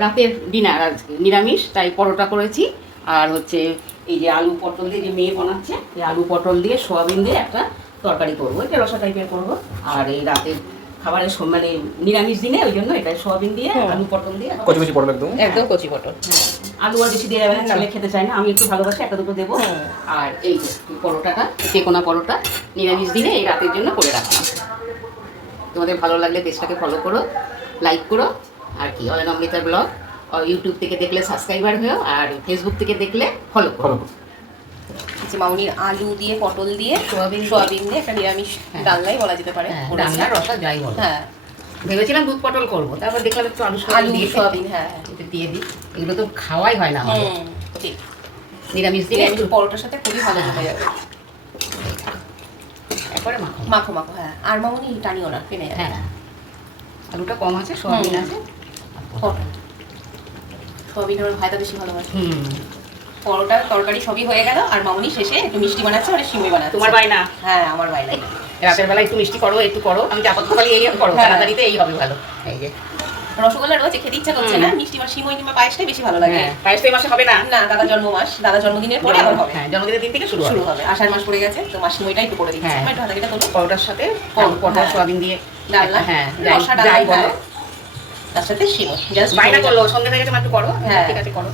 রাতের ডিনার আজকে নিরামিষ, তাই পরোটা করেছি। আর হচ্ছে এই যে আলু পটল দিয়ে, যে মেয়ে বানাচ্ছে, এই আলু পটল দিয়ে সোয়াবিন দিয়ে একটা তরকারি করবো, এটা রসা টাইপের করবো। আর এই রাতের খাবারের মানে নিরামিষ দিনে ওই জন্য এটা সোয়াবিন দিয়ে আলু পটল দিয়ে কচি কচি পটল একদম, একদম কচি পটল। আলু আর বেশি দেওয়া যাবে না, ছেলে খেতে চায় না, আমি একটু ভালোবাসি, একটা দুটো দেবো। আর এই যে পরোটাটা, টেকোনা পরোটা নিরামিষ দিনে এই রাতের জন্য করে রাখলাম। তোমাদের ভালো লাগলে পেজটাকে ফলো করো, লাইক করো। আর কি অয়ন অমৃতার ব্লগ ইউটিউব থেকে দেখলে সাবস্ক্রাইবার হয়েও, আর ফেসবুক থেকে দেখলে ফলো করো। যে মামনির আলু দিয়ে পটল দিয়ে সোয়াবিন দিয়ে একটা নিরামিষ ডালনাই বলা যেতে পারে, রান্নার রসা যাই বলো। হ্যাঁ, ভেবেছিলাম দুধ পটল করবো, তারপর দেখলাম একটু আলু দিয়ে সোয়াবিন, হ্যাঁ এটা দিয়ে দিই। এগুলো তো খাওয়াই হয় না আমাদের ঠিক। নিরামিষ দিনে। একটু পরোটার সাথে খুবই ভালো হয়ে যাবে। একবারে মাখো মাখো মাখো, হ্যাঁ। আর মামনি টানিও না, টেনে যাবে। হ্যাঁ, আলুটা কম আছে, সোয়াবিন আছে, সোয়াবিন আমার ভাইটা বেশি ভালোবাসে। হুম। পরোটা তরকারি সবই হয়ে গেল, আর মামনি শেষে একটু মিষ্টি বানাচ্ছে, মানে সিমই বানাচ্ছে। তোমার বায়না? হ্যাঁ, আমার বাইলাই। রাতের বেলা একটু মিষ্টি করো, একটু করো, আমি আপাততকালে এই করো, তাড়াতাড়িতে এই হবে ভালো। এই যে রসগোল্লা রয়েছে, খেতে ইচ্ছা করছে না, মিষ্টি বা সিমই কিংবা পায়েসটাই বেশি ভালো লাগে। পায়েস তো এই মাসে হবে না, না, দাদার জন্মমাস, দাদার জন্মদিনের পরে আবার হবে। হ্যাঁ, জন্মদিনের দিন থেকে শুরু হবে। আষাঢ় মাস পড়ে গেছে, তো মাস সিমইটা একটু করে দিচ্ছি। হ্যাঁ, একটু হাতে করো পরোটার সাথে পরোটা সোয়াবিন দিয়ে ডালনা, হ্যাঁ রসা ডাল, যাই বলো, তার সাথে সিমই। জাস্ট বাইনা করলো সন্ধ্যে থেকে একটু করো। হ্যাঁ, ঠিক আছে করো।